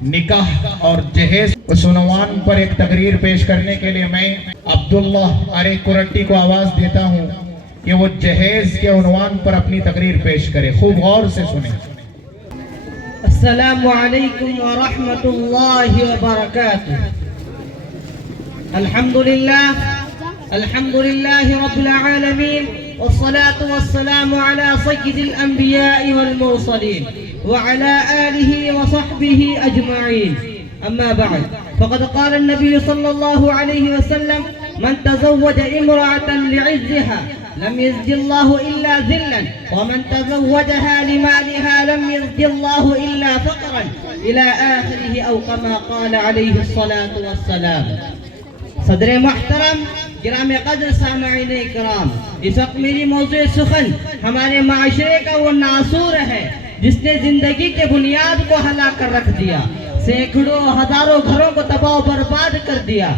نکاح اور جہیز اس عنوان پر ایک تقریر پیش کرنے کے لیے میں عبداللہ ارے کرنٹی کو آواز دیتا ہوں کہ وہ جہیز کے عنوان پر اپنی تقریر پیش کرے. خوب غور سے سنیں. السلام علیکم ورحمۃ اللہ وبرکاتہ. الحمد للہ رب العالمین والصلاة والسلام على سید الانبیاء والمرسلین وعلى آلہ وصحبہ اجمعین. اما بعد فقد قال النبی صلی اللہ علیہ وسلم من تزوج امرأة لعزها لم يزد الله إلا ذلا ومن تزوجها لمالها لم يزد الله إلا فقرا إلى آخره أو كما قال عليه الصلاة والسلام. صدر محترم، گرام قدر سامعین اکرام، اس وقت میری موضوع سخن ہمارے معاشرے کا وہ ناسور ہے جس نے زندگی کے بنیاد کو ہلا کر رکھ دیا، سینکڑوں ہزاروں گھروں کو تباہ و برباد کر دیا،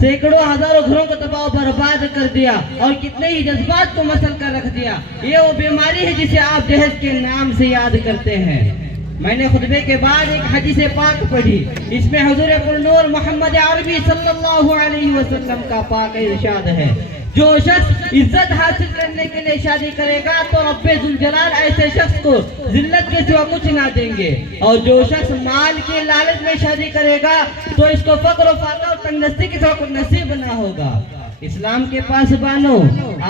سینکڑوں ہزاروں گھروں کو تباہ و برباد کر دیا اور کتنے ہی جذبات کو مسل کر رکھ دیا. یہ وہ بیماری ہے جسے آپ جہیز کے نام سے یاد کرتے ہیں. میں نے خطبے کے بعد ایک حدیث پاک پڑھی، اس میں حضور پرنور محمد عربی صلی اللہ علیہ وسلم کا پاک ارشاد ہے، جو شخص عزت حاصل کرنے کے لیے شادی کرے گا تو رب ذوالجلال ایسے شخص کو ذلت کے سوا کچھ نہ دیں گے، اور جو شخص مال کے لالچ میں شادی کرے گا تو اس کو فقر و فاقہ اور تنگدستی کے سوا کچھ نصیب نہ ہوگا. اسلام کے پاسبانوں،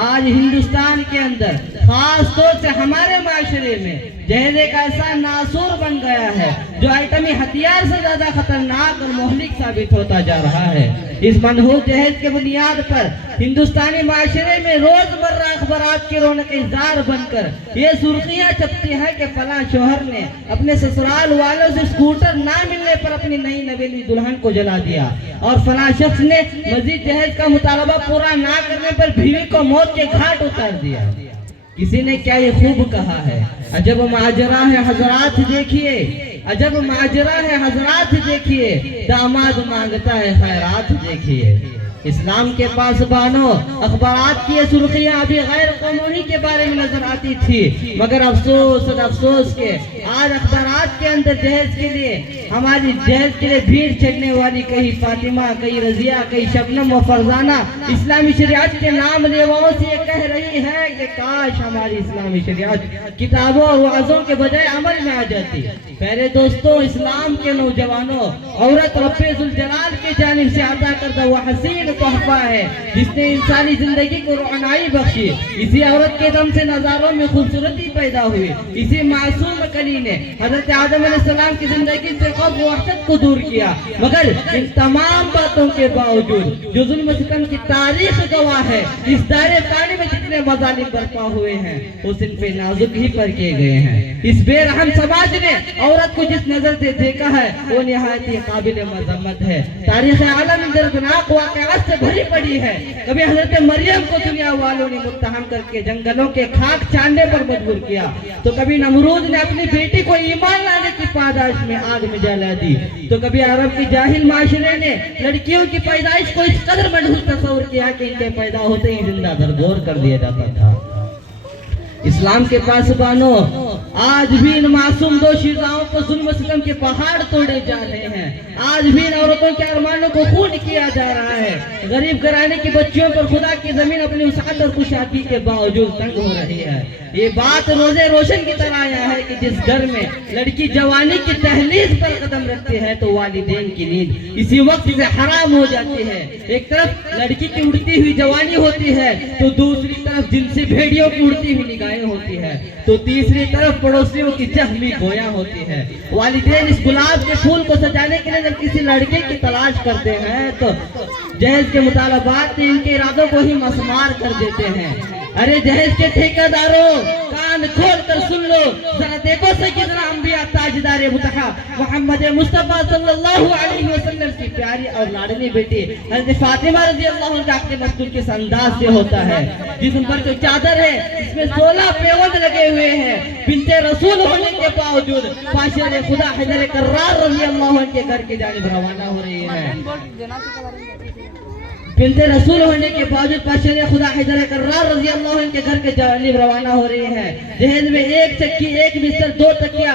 آج ہندوستان کے اندر خاص طور سے ہمارے معاشرے میں جہیز ایک ایسا ناسور بن گیا ہے جو ایٹمی ہتھیار سے زیادہ خطرناک اور مہلک ثابت ہوتا جا رہا ہے. اس منحوس جہیز کے بنیاد پر ہندوستانی معاشرے میں روزمرہ اخبارات کی رونق زار بن کر یہ سرخیاں چھپتی ہیں کہ فلاں شوہر نے اپنے سسرال والوں سے اسکوٹر نہ ملنے پر اپنی نئی نویلی دلہن کو جلا دیا، اور فلاں شخص نے مزید جہیز کا مطالبہ پورا نہ کرنے پر بیوی کو موت کے گھاٹ اتار دیا. کسی نے کیا یہ خوب کہا ہے، عجب ماجرا ہے حضرات دیکھیے، عجب ماجرا ہے حضرات دیکھیے، داماد مانگتا ہے خیرات دیکھیے. اسلام کے پاسبانوں، اخبارات کی یہ سرخیاں ابھی غیر قوموں ہی کے بارے میں نظر آتی تھی، مگر افسوس اور افسوس کے آج اخبارات کے اندر جہیز کے لیے ہماری جہیز کے لیے بھیڑ چڑھنے والی کئی فاطمہ، کئی رضیہ، کئی شبنم و فرزانہ اسلامی شریعت کے نام لیواؤں سے یہ کہہ رہی ہے کہ کاش ہماری اسلامی شریعت کتابوں اور وعظوں کے بجائے عمل میں آ جاتی. پہلے دوستوں، اسلام کے نوجوانوں، عورت رب ذوالجلال کی جانب سے عطا کردہ وہ حسین تحفہ ہے جس نے انسانی زندگی کو روشنائی بخشی. اسی عورت کے دم سے نظاروں میں خوبصورتی پیدا ہوئی. اسی معصوم کلی نے حضرت آدم علیہ السلام کی زندگی سے خوف و وحشت کو دور کیا. مگر ان تمام باتوں کے باوجود جو ظلم و ستم کی تاریخ گواہ ہے، اس دائرے پانی میں جتنے مظالم برپا ہوئے ہیں وہ صنف نازک ہی پر کیے گئے ہیں. اس بے رحم سماج نے عورت کو جس نظر سے دیکھا ہے وہ نہایت ہی قابل مذمت ہے. تاریخ عالم دردناک واقعات سے بھری پڑی ہے. کبھی حضرت مریم کو دنیا والوں نے متہم کر کے جنگلوں کے خاک چھاننے پر مجبور کیا، تو کبھی نمرود نے اپنی بیٹی کو ایمان لانے کی پاداش میں آگ میں جلا دی، تو کبھی عرب کی جاہل معاشرے نے لڑکیوں کی پیدائش کو اس قدر منحوس تصور کیا کہ ان کے پیدا ہوتے ہی زندہ درگور کر دیا جاتا تھا. اسلام کے پاسبانوں، آج بھی ان معصوم دو شیزاؤں کو ظلم و ستم کے پہاڑ توڑے جا رہے ہیں. آج بھی ان عورتوں کے ارمانوں کو خون کیا جا رہا ہے. غریب گھرانے کی بچیوں پر خدا کی زمین اپنی وسعت اور خوشحالی کے باوجود تنگ ہو رہی ہے. یہ بات روزے روشن کی طرح آیا ہے کہ جس گھر میں لڑکی جوانی کی دہلیز پر قدم رکھتی ہے تو والدین کی نیند اسی وقت سے حرام ہو جاتی ہے. ایک طرف لڑکی کی اڑتی ہوئی جوانی ہوتی ہے تو دوسری طرف جنسی بھیڑیوں کی اڑتی ہوئی نگاہیں ہوتی ہے، تو تیسری طرف پڑوسیوں کی جہمی گویا ہوتی ہے. والدین اس گلاب کے پھول کو سجانے کے لیے جب کسی لڑکے کی تلاش کرتے ہیں تو جہیز کے مطالبات ان کے ارادوں کو ہی مسمار کر دیتے ہیں. ارے جہیز کے ٹھیکیداروں، کان کھول کر سن لو، ذرا دیکھو سیدنا انبیاء تاجدار متحا محمد مصطفیٰ صلی اللہ علیہ وسلم کی پیاری اور لاڈلی بیٹی حضرت فاطمہ رضی اللہ عنہ کا عقد مستور کس انداز سے ہوتا ہے. جسم پر جو چادر ہے اس میں 16 پیوند لگے ہوئے ہیں. بنت رسول ہونے کے باوجود پاشر خدا حیدر کرار رضی اللہ عنہ کے گھر کی جانب روانہ ہو رہی ہے. بنت رسول ہونے کے باوجود پاشر خدا حیدر کرار رضی اللہ عنہ کے گھر کے جانب روانہ ہو رہی ہے. جہیز میں ایک چکی، ایک بستر، 2 تکیا،